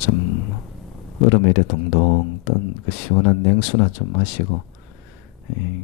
좀 얼음에 이래 동동 뜬 그 시원한 냉수나 좀 마시고, 이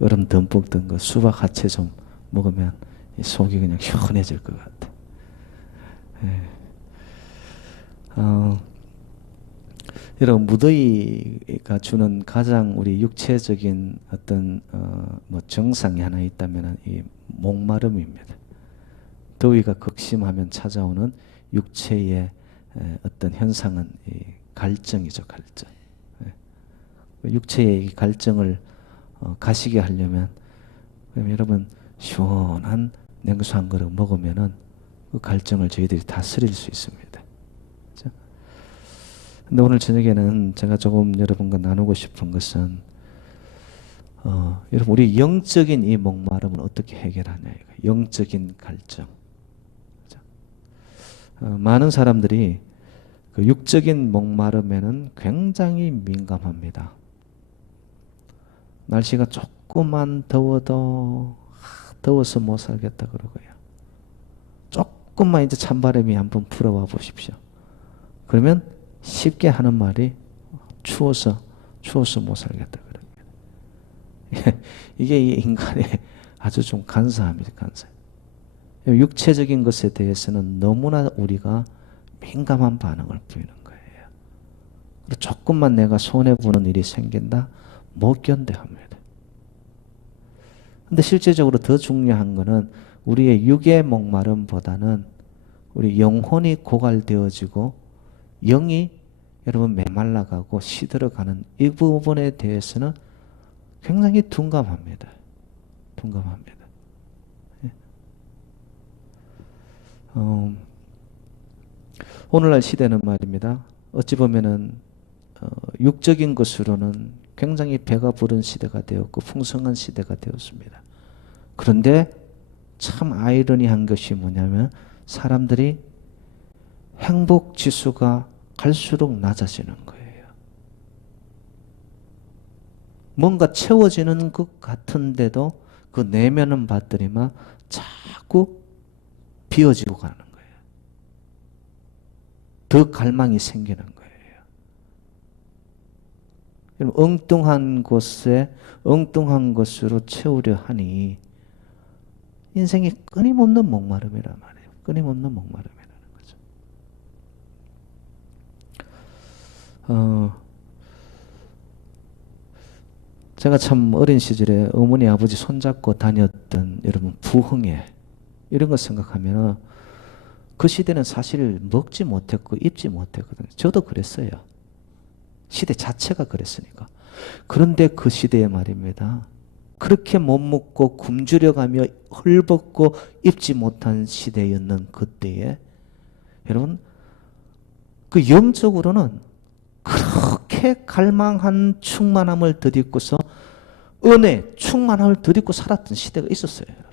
얼음 듬뿍 든 그 수박 하체 좀 먹으면 이 속이 그냥 시원해질 것 같아. 예. 어, 여러분, 무더위가 주는 가장 우리 육체적인 어떤 뭐 증상이 하나 있다면 이 목마름입니다. 더위가 극심하면 찾아오는 육체의 어떤 현상은 이 갈증이죠, 갈증. 예. 육체의 이 갈증을 가시게 하려면, 그럼 여러분 시원한 냉수 한 그릇 먹으면은 그 갈증을 저희들이 다스릴 수 있습니다. 그렇죠? 근데 오늘 저녁에는 제가 조금 여러분과 나누고 싶은 것은 여러분, 우리 영적인 이 목마름은 어떻게 해결하냐, 이거. 영적인 갈증. 그렇죠? 많은 사람들이 그 육적인 목마름에는 굉장히 민감합니다. 날씨가 조금만 더워도 더워서 못 살겠다 그러고요. 조금만 이제 찬바람이 한번 불어와 보십시오. 그러면 쉽게 하는 말이 추워서 못 살겠다 그럽니다. 이게 이 인간의 아주 좀 간사합니다, 간사. 육체적인 것에 대해서는 너무나 우리가 민감한 반응을 보이는 거예요. 조금만 내가 손해보는 일이 생긴다, 못 견뎌합니다. 근데 실제적으로 더 중요한 것은 우리의 육의 목마름보다는 우리 영혼이 고갈되어지고 영이 여러분 메말라가고 시들어가는 이 부분에 대해서는 굉장히 둔감합니다. 둔감합니다. 예. 오늘날 시대는 말입니다. 어찌 보면은 육적인 것으로는 굉장히 배가 부른 시대가 되었고 풍성한 시대가 되었습니다. 그런데 참 아이러니한 것이 뭐냐면 사람들이 행복 지수가 갈수록 낮아지는 거예요. 뭔가 채워지는 것 같은데도 그 내면은 봤더니만 자꾸 비어지고 가는 거예요. 더 갈망이 생기는 거예요. 엉뚱한 곳에 엉뚱한 것으로 채우려 하니 인생이 끊임없는 목마름이란 말이에요. 끊임없는 목마름이라는 거죠. 제가 참 어린 시절에 어머니 아버지 손잡고 다녔던 여러분 부흥회 이런 거 생각하면 그 시대는 사실 먹지 못했고 입지 못했거든요. 저도 그랬어요. 시대 자체가 그랬으니까. 그런데 그 시대에 말입니다. 그렇게 못 먹고 굶주려가며 헐벗고 입지 못한 시대였는 그때에 여러분 그 영적으로는 그렇게 갈망한 충만함을 덧입고서 은혜, 충만함을 덧입고 살았던 시대가 있었어요. 여러분.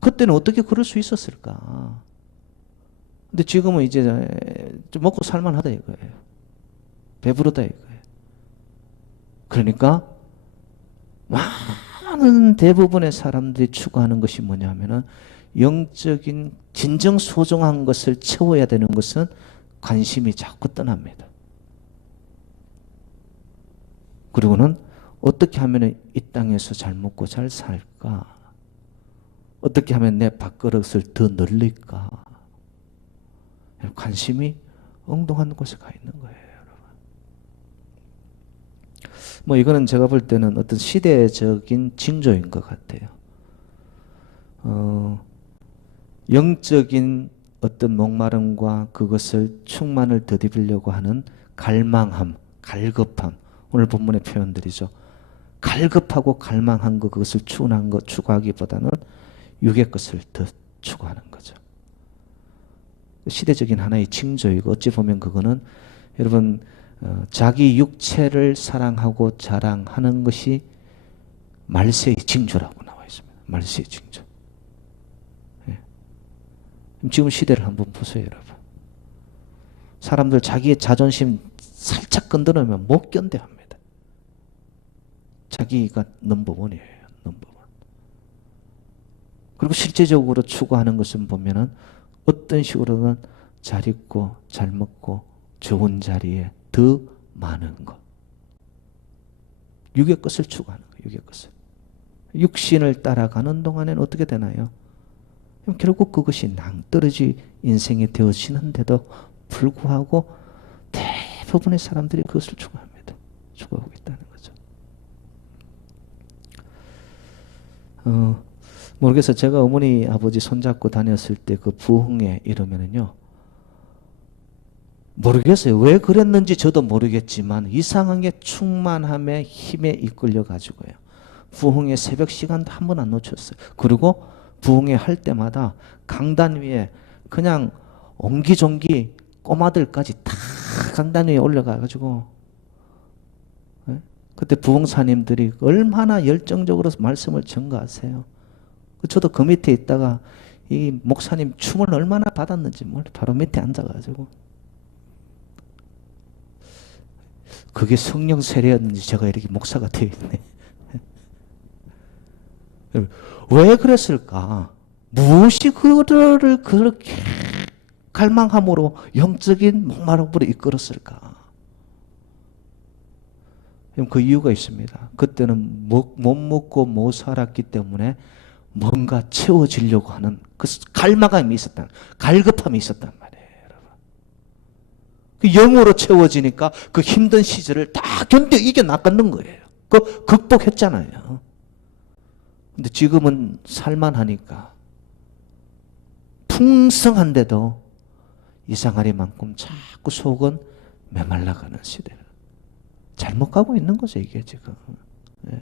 그때는 어떻게 그럴 수 있었을까? 근데 지금은 이제 좀 먹고 살만하다 이거예요. 배부르다 이거예요. 그러니까 많은 대부분의 사람들이 추구하는 것이 뭐냐면은 영적인 진정 소중한 것을 채워야 되는 것은 관심이 자꾸 떠납니다. 그리고는 어떻게 하면 이 땅에서 잘 먹고 잘 살까? 어떻게 하면 내 밥그릇을 더 늘릴까? 관심이 엉뚱한 곳에 가 있는 거예요, 여러분. 뭐 이거는 제가 볼 때는 어떤 시대적인 징조인 것 같아요. 영적인 어떤 목마름과 그것을 충만을 덧입으려고 하는 갈망함, 갈급함. 오늘 본문의 표현들이죠. 갈급하고 갈망한 것, 그것을 추구하기보다는 육의 것을 더 추구하는 거죠. 시대적인 하나의 징조이고 어찌 보면 그거는 여러분 자기 육체를 사랑하고 자랑하는 것이 말세의 징조라고 나와 있습니다. 말세의 징조. 예. 지금 시대를 한번 보세요, 여러분. 사람들 자기의 자존심 살짝 건드리면 못 견뎌합니다. 자기가 넘버원이에요. 넘버원. 그리고 실제적으로 추구하는 것은 보면은 어떤 식으로든 잘 입고 잘 먹고 좋은 자리에 더 많은 것. 육의 것을 추구하는 거예요. 육의 것을. 육신을 따라가는 동안에는 어떻게 되나요? 결국 그것이 낭떠러지 인생이 되어지는데도 불구하고 대부분의 사람들이 그것을 추구합니다. 추구하고 있다는 거죠. 모르겠어요. 제가 어머니 아버지 손잡고 다녔을 때 그 부흥회 이러면은요, 모르겠어요. 왜 그랬는지 저도 모르겠지만 이상하게 충만함에 힘에 이끌려 가지고요, 부흥회 새벽 시간도 한 번 안 놓쳤어요. 그리고 부흥회 할 때마다 강단 위에 그냥 옹기종기 꼬마들까지 다 강단 위에 올라가 가지고, 그때 부흥사님들이 얼마나 열정적으로 말씀을 전가하세요. 저도 그 밑에 있다가 이 목사님 춤을 얼마나 받았는지 몰라. 바로 밑에 앉아가지고. 그게 성령 세례였는지 제가 이렇게 목사가 되어 있네. 왜 그랬을까? 무엇이 그들을 그렇게 갈망함으로 영적인 목마름으로 이끌었을까? 그 이유가 있습니다. 그때는 못 먹고 못 살았기 때문에 뭔가 채워지려고 하는 그 갈망함이 있었다, 갈급함이 있었단 말이에요, 여러분. 그 영으로 채워지니까 그 힘든 시절을 다 견뎌 이겨 나가는 거예요. 그 극복했잖아요. 근데 지금은 살만하니까 풍성한데도 이상하리만큼 자꾸 속은 메말라가는 시대. 잘못 가고 있는 거죠, 이게 지금. 예.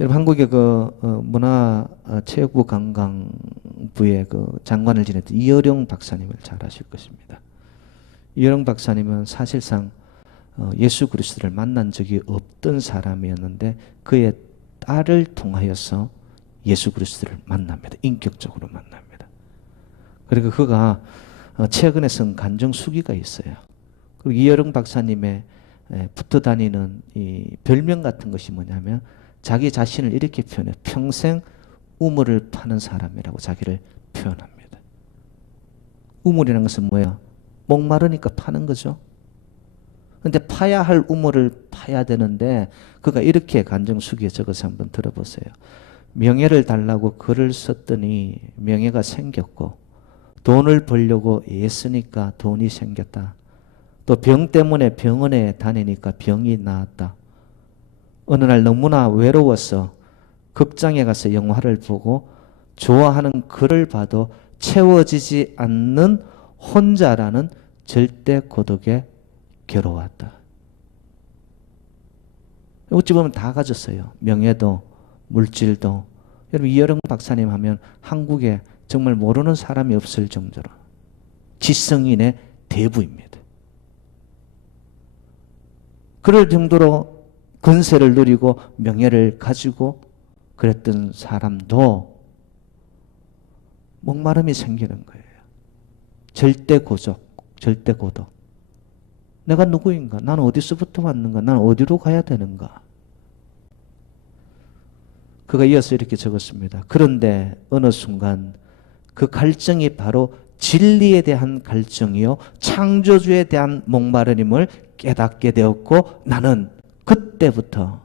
여러분, 한국의 그 문화체육부 관광부의 그 장관을 지냈던 이어령 박사님을 잘 아실 것입니다. 이어령 박사님은 사실상 예수 그리스도를 만난 적이 없던 사람이었는데 그의 딸을 통하여서 예수 그리스도를 만납니다. 인격적으로 만납니다. 그리고 그가 최근에 쓴 간정수기가 있어요. 그리고 이어령 박사님의 붙어 다니는 이 별명 같은 것이 뭐냐면 자기 자신을 이렇게 표현해. 평생 우물을 파는 사람이라고 자기를 표현합니다. 우물이라는 것은 뭐예요? 목마르니까 파는 거죠. 근데 파야 할 우물을 파야 되는데 그가 이렇게 간정수기에 적어서 한번 들어보세요. 명예를 달라고 글을 썼더니 명예가 생겼고, 돈을 벌려고 애쓰니까 돈이 생겼다. 또 병 때문에 병원에 다니니까 병이 나았다. 어느 날 너무나 외로워서 극장에 가서 영화를 보고 좋아하는 글을 봐도 채워지지 않는 혼자라는 절대 고독에 괴로웠다. 어찌 보면 다 가졌어요. 명예도 물질도. 여러분, 이어령 박사님 하면 한국에 정말 모르는 사람이 없을 정도로 지성인의 대부입니다. 그럴 정도로 권세를 누리고 명예를 가지고 그랬던 사람도 목마름이 생기는 거예요. 절대 고적, 절대 고독. 내가 누구인가? 나는 어디서부터 왔는가? 나는 어디로 가야 되는가? 그가 이어서 이렇게 적었습니다. 그런데 어느 순간 그 갈증이 바로 진리에 대한 갈증이요, 창조주에 대한 목마름임을 깨닫게 되었고, 나는 그때부터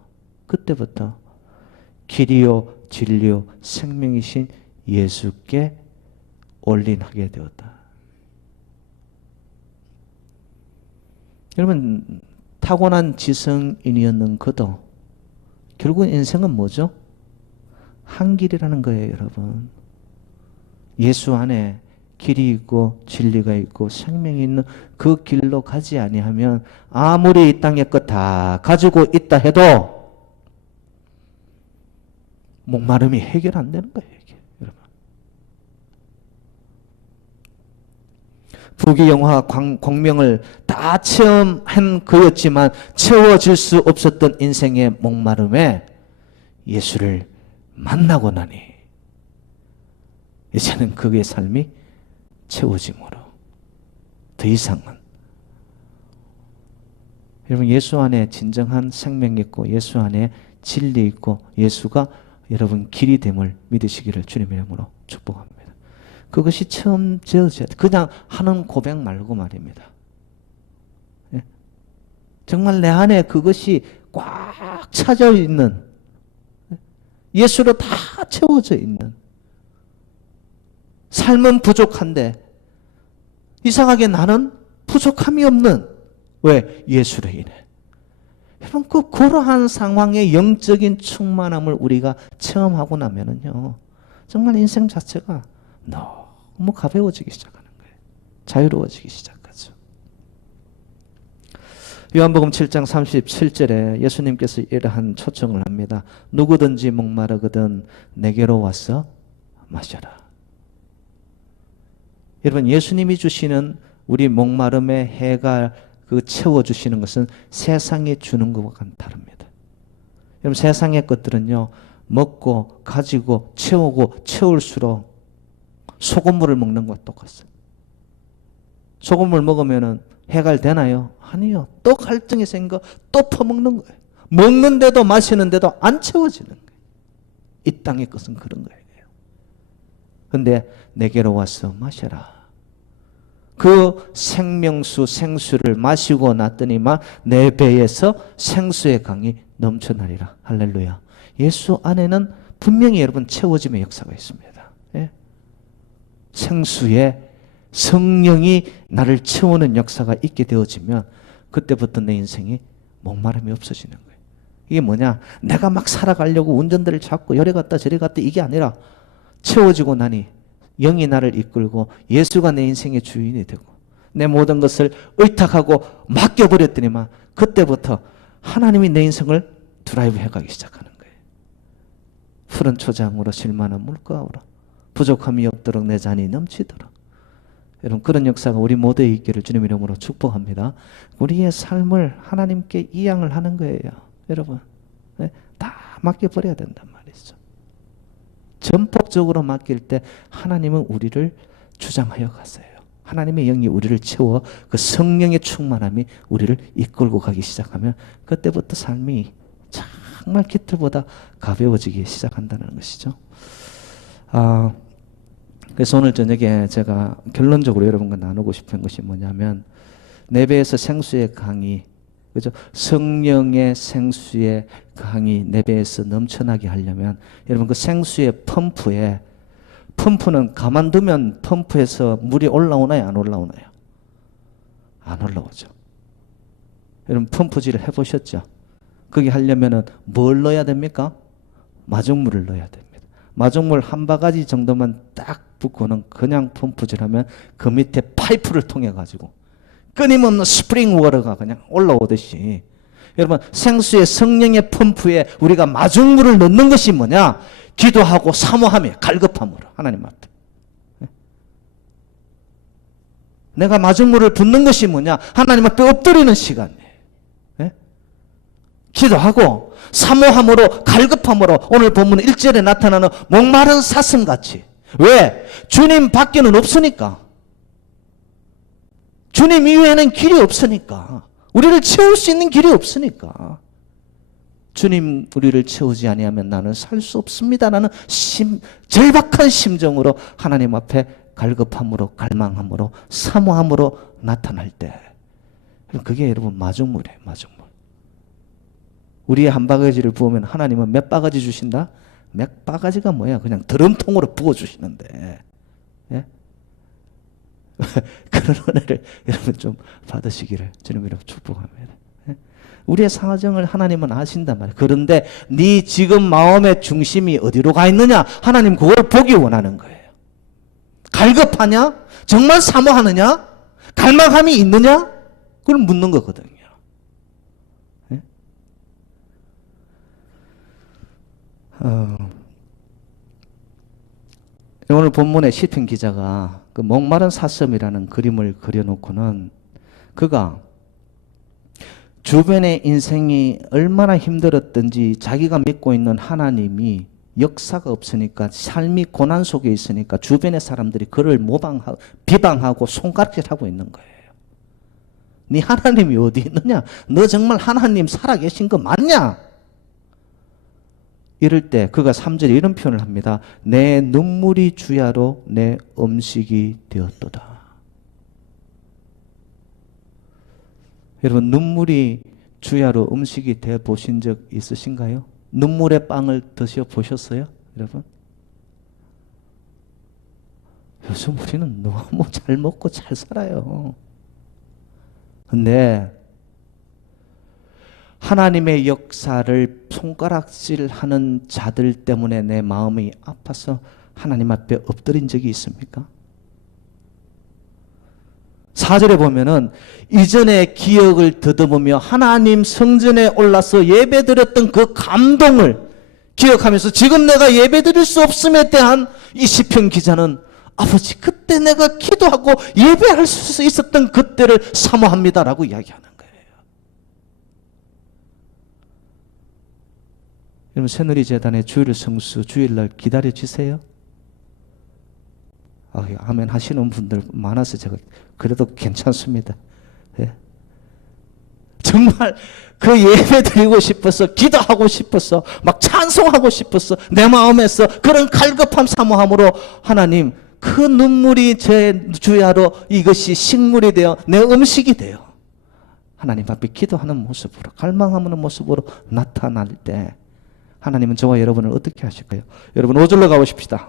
길이요 진리요 생명이신 예수께 올인하게 되었다. 여러분, 타고난 지성인이었는 그도 결국 인생은 뭐죠? 한 길이라는 거예요, 여러분. 예수 안에 길이 있고 진리가 있고 생명이 있는 그 길로 가지 아니하면 아무리 이 땅의 것 다 가지고 있다 해도 목마름이 해결 안 되는 거예요, 이게, 여러분. 부귀영화 공명을 다 체험한 그였지만 채워질 수 없었던 인생의 목마름에 예수를 만나고 나니 이제는 그의 삶이 채워짐으로 더 이상은, 여러분, 예수 안에 진정한 생명이 있고 예수 안에 진리 있고 예수가 여러분 길이 됨을 믿으시기를 주님의 이름으로 축복합니다. 그것이 처음 저어져야 돼. 그냥 하는 고백 말고 말입니다. 예? 정말 내 안에 그것이 꽉 차져 있는, 예수로 다 채워져 있는, 삶은 부족한데 이상하게 나는 부족함이 없는, 왜? 예수로 인해. 여러분, 그러한 상황의 영적인 충만함을 우리가 체험하고 나면은요, 정말 인생 자체가 너무 가벼워지기 시작하는 거예요. 자유로워지기 시작하죠. 요한복음 7장 37절에 예수님께서 이러한 초청을 합니다. 누구든지 목마르거든 내게로 와서 마셔라. 여러분, 예수님이 주시는 우리 목마름의 해가 채워주시는 것은 세상이 주는 것과는 다릅니다. 여러분, 세상의 것들은요, 먹고 가지고 채우고 채울수록 소금물을 먹는 것과 똑같아요. 소금물 먹으면 해갈되나요? 아니요. 또 갈증이 생겨 또 퍼먹는 거예요. 먹는데도 마시는데도 안 채워지는 거예요. 이 땅의 것은 그런 거예요. 근데 내게로 와서 마셔라. 그 생명수 생수를 마시고 났더니만 내 배에서 생수의 강이 넘쳐나리라. 할렐루야. 예수 안에는 분명히 여러분 채워짐의 역사가 있습니다. 예? 생수의 성령이 나를 채우는 역사가 있게 되어지면 그때부터 내 인생이 목마름이 없어지는 거예요. 이게 뭐냐? 내가 막 살아가려고 운전대를 잡고 요래 갔다 저래 갔다 이게 아니라 채워지고 나니 영이 나를 이끌고 예수가 내 인생의 주인이 되고 내 모든 것을 의탁하고 맡겨버렸더니만 그때부터 하나님이 내 인생을 드라이브 해가기 시작하는 거예요. 푸른 초장으로 실만한 물가으로 부족함이 없도록 내 잔이 넘치도록. 여러분, 그런 역사가 우리 모두에 있기를 주님 이름으로 축복합니다. 우리의 삶을 하나님께 이양을 하는 거예요. 여러분, 네? 다 맡겨버려야 된단 말이죠. 전폭적으로 맡길 때 하나님은 우리를 주장하여 가세요. 하나님의 영이 우리를 채워 그 성령의 충만함이 우리를 이끌고 가기 시작하면 그때부터 삶이 정말 깃털보다 가벼워지기 시작한다는 것이죠. 그래서 오늘 저녁에 제가 결론적으로 여러분과 나누고 싶은 것이 뭐냐면 내 배에서 생수의 강이, 그죠? 성령의 생수의 강이 내 배에서 넘쳐나게 하려면 여러분 그 생수의 펌프는 가만두면 펌프에서 물이 올라오나요? 안 올라오나요? 안 올라오죠. 여러분 펌프질을 해보셨죠? 그게 하려면 뭘 넣어야 됩니까? 마중물을 넣어야 됩니다. 마중물 한 바가지 정도만 딱 붓고는 그냥 펌프질하면 그 밑에 파이프를 통해 가지고 끊임없는 스프링 워터가 그냥 올라오듯이 여러분 생수의 성령의 펌프에 우리가 마중물을 넣는 것이 뭐냐? 기도하고 사모함에 갈급함으로 하나님 앞에. 내가 마중물을 붓는 것이 뭐냐? 하나님 앞에 엎드리는 시간이에요. 기도하고 사모함으로 갈급함으로 오늘 본문 1절에 나타나는 목마른 사슴같이. 왜? 주님 밖에는 없으니까. 주님 이외에는 길이 없으니까. 우리를 채울 수 있는 길이 없으니까. 주님 우리를 채우지 아니하면 나는 살 수 없습니다라는 절박한 심정으로 하나님 앞에 갈급함으로 갈망함으로 사모함으로 나타날 때 그게 여러분 마중물이에요. 마중물. 우리의 한 바가지를 부으면 하나님은 몇 바가지 주신다? 몇 바가지가 뭐야? 그냥 드럼통으로 부어주시는데. 예? 그런 은혜를 여러분 좀 받으시기를 주님 이름 축복합니다. 예? 우리의 상황을 하나님은 아신단 말이에요. 그런데 네 지금 마음의 중심이 어디로 가 있느냐? 하나님 그걸 보기 원하는 거예요. 갈급하냐? 정말 사모하느냐? 갈망함이 있느냐? 그걸 묻는 거거든요. 예? 오늘 본문에 시편 기자가 그 목마른 사슴이라는 그림을 그려놓고는 그가 주변의 인생이 얼마나 힘들었든지 자기가 믿고 있는 하나님이 역사가 없으니까 삶이 고난 속에 있으니까 주변의 사람들이 그를 모방하고 비방하고 손가락질하고 있는 거예요. 네 하나님이 어디 있느냐? 너 정말 하나님 살아계신 거 맞냐? 이럴 때 그가 3절에 이런 표현을 합니다. 내 눈물이 주야로 내 음식이 되었도다. 여러분, 눈물이 주야로 음식이 돼 보신 적 있으신가요? 눈물의 빵을 드셔 보셨어요? 여러분? 요즘 우리는 너무 잘 먹고 잘 살아요. 근데 하나님의 역사를 손가락질하는 자들 때문에 내 마음이 아파서 하나님 앞에 엎드린 적이 있습니까? 4절에 보면은 이전의 기억을 더듬으며 하나님 성전에 올라서 예배드렸던 그 감동을 기억하면서 지금 내가 예배드릴 수 없음에 대한 이 시편 기자는 아버지, 그때 내가 기도하고 예배할 수 있었던 그때를 사모합니다라고 이야기하는 거예요. 여러분, 새누리재단의 주일 성수 주일날 기다려주세요. 아멘 하시는 분들 많아서 제가 그래도 괜찮습니다. 예. 정말 그 예배 드리고 싶어서, 기도하고 싶어서, 막 찬송하고 싶어서 내 마음에서 그런 갈급함 사모함으로 하나님, 그 눈물이 제 주야로 이것이 식물이 되어 내 음식이 되어 하나님 앞에 기도하는 모습으로, 갈망하는 모습으로 나타날 때 하나님은 저와 여러분을 어떻게 하실까요? 여러분 5절로 가보십시다.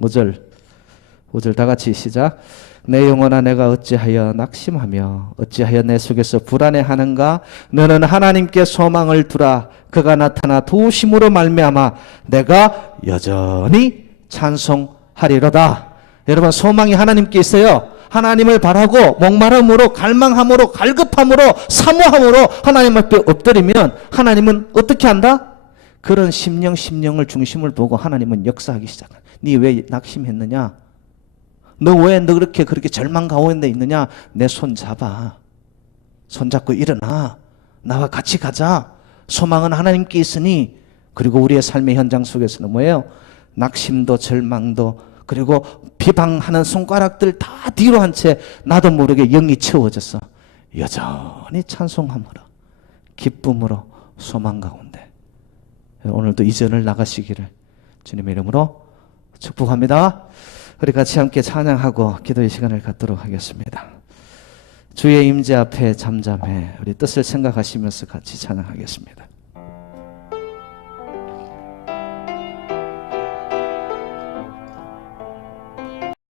5절 다 같이 시작. 내 영혼아, 내가 어찌하여 낙심하며 어찌하여 내 속에서 불안해하는가? 너는 하나님께 소망을 두라. 그가 나타나 도우심으로 말미암아 내가 여전히 찬송하리로다. 여러분, 소망이 하나님께 있어요. 하나님을 바라고 목마름으로, 갈망함으로, 갈급함으로, 사모함으로 하나님 앞에 엎드리면 하나님은 어떻게 한다? 그런 심령을 중심을 보고 하나님은 역사하기 시작한다. 네 왜 낙심했느냐? 너 왜 그렇게 절망 가운데 있느냐? 내 손 잡아. 손 잡고 일어나. 나와 같이 가자. 소망은 하나님께 있으니. 그리고 우리의 삶의 현장 속에서는 뭐예요? 낙심도 절망도 그리고 비방하는 손가락들 다 뒤로 한 채 나도 모르게 영이 채워져서 여전히 찬송함으로, 기쁨으로, 소망 가운데 오늘도 이 전을 나가시기를 주님의 이름으로 축복합니다. 우리 같이 함께 찬양하고 기도의 시간을 갖도록 하겠습니다. 주의 임재 앞에 잠잠해, 우리 뜻을 생각하시면서 같이 찬양하겠습니다.